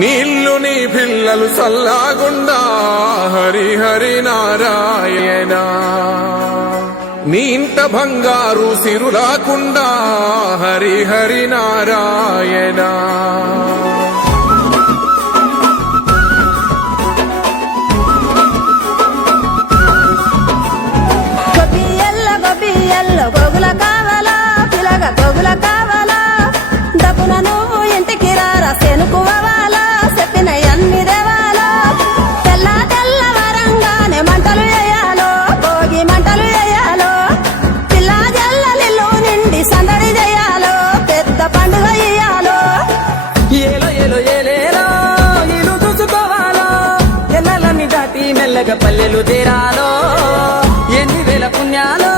నీళ్లు నీ పిల్లలు సల్లాగుండా హరి హరి నారాయణ. నీ ఇంట బంగారు సిరులాకుండా హరి హరి నారాయణ. గోగుల కావాలా పిలగ గోగుల కావాలా డబ్బున నువ్వు ఇంటికి రారా సెనుకువాలా చెప్పిన అన్ని దేవాలా. తెల్ల తెల్ల వరంగానే మంటలు వేయాలో భోగి మంటలు వేయాలో. పిల్ల జల్లలిల్లు నిండి సందడి చేయాలో పెద్ద పండుగ ఇయ్యాలో. ఏలో ఏలో ఏలేలో ఇల్లు చూసుకోవాలో ఎన్నెలన్నీ దాటి మెల్లగా పల్లెలు తీరాలో. ఎన్ని వేల పుణ్యాలో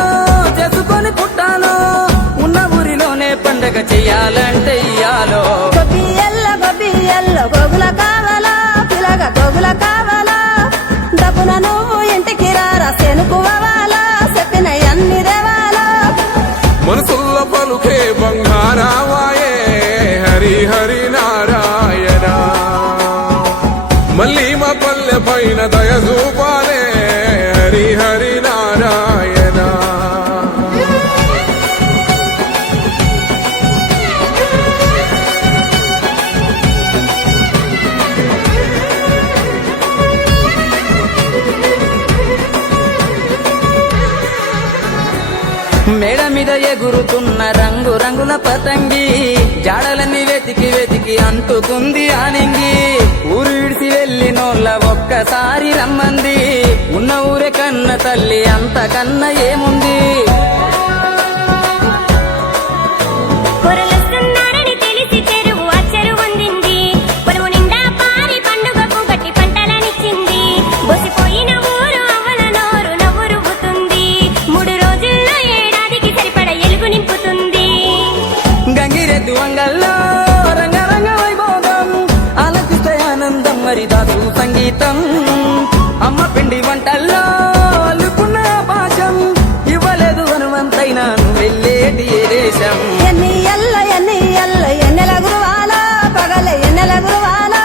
చేసుకొని పుట్టాలో ఉన్న ఊరిలోనే పండగ చెయ్యాలంటే ఇయ్యాలో. గొబ్బియల్ల గోగుల కావాలా పిలగ గోగుల కావాలా డబ్బున నువ్వు ఇంటికి రారా సెనుకువాలా చెప్పిన అన్ని దేవాలా. మనసుల్లో పలుకే బంగారావాయే హరి హరి నారాయణ. మళ్ళీ మా పల్లె పైన దయ చూపాలే హరి హరి నారాయణ. మేడ మీద ఎగురుతున్న రంగు రంగుల పతంగి జాడలన్నీ వెతికి వెతికి అంటుకుంది ఆనింగి. ఊరు విడిసి వెళ్ళినోళ్ళ ఒక్కసారి రమ్మంది. ఉన్న ఊరే కన్న తల్లి అంతకన్నా ఏముంది. గంగిరెద్దు వంగల్లో రంగరంగ వైభోగం ఆలపిస్తే ఆనందం మరి దాసు సంగీతం. అమ్మ పిండి వంటల్లో అల్లుకున్న పాశం ఇవ్వలేదు హనుమంతైనా వెళ్ళేటి ఏ దేశం. ఎన్ని ఎల్ల ఎన్నెల గురువాలా పగల ఎన్నెల గురువాలా.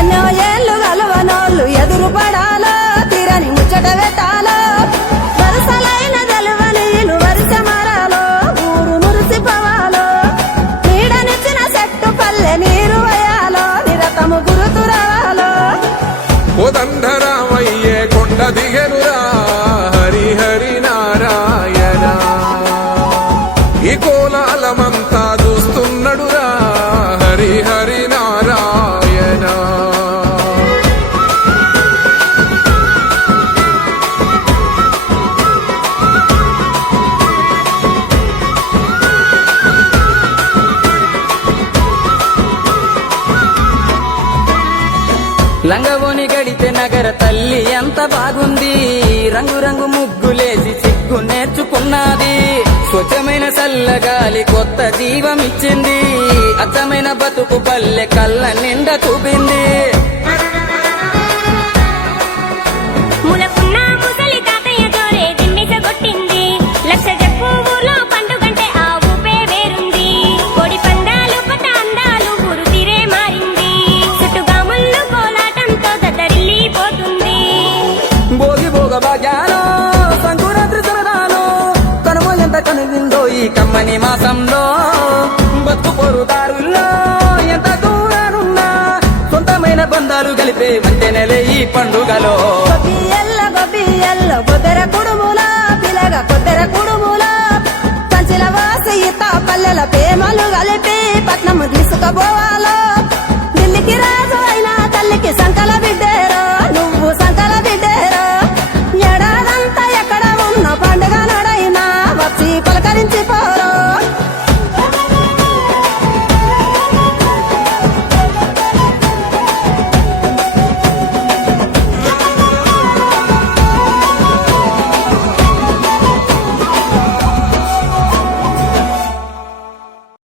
ఎన్నో ఏళ్ళు గలవనోళ్ళు ఎదురు పడాలో తీరని ముచ్చట పెట్టాలో. వరుసలైన గెలవనీలు వరుస మరాలో ఊరు మురిసిపోవాలో. నీడనిచ్చిన చెట్టు పల్లె నీరు వేయాలో నిరతము గురుతురావాలో. కోదండరామయ్యే కొండ దిగెనురా హరి హరి నారాయణ. ఈ కోలాలమంతా చూస్తున్నడురా హరి హరి నారాయణ. లంగవోని గడితే నగర తల్లి ఎంత బాగుంది. రంగు రంగు ముగ్గులేసి సిగ్గు నేర్చుకున్నది. స్వచ్ఛమైన చల్లగాలి కొత్త జీవం ఇచ్చింది. అచ్చమైన బతుకు పల్లె కళ్ళ నిండా చూపింది. భోగి భోగ భాగ్యాలో సంకురాత్రి సరదాలో తనము ఎంత కనువిందో ఈ కమ్మని మాసంలో. బతుకు పొరుదారుల్లో ఎంత దూరానున్నా సొంతమైన బంధాలు కలిపే వంతెనలే ఈ పండుగలో. గొబ్బియల్ల కొద్దెర కుడుముల పిలగ కొద్దెర కుడుముల. కంచెల వాసి ఈత పల్లెల ప్రేమలు కలిపి పట్నము తీసుకుపోవాలో. ఢిల్లీకి రాజు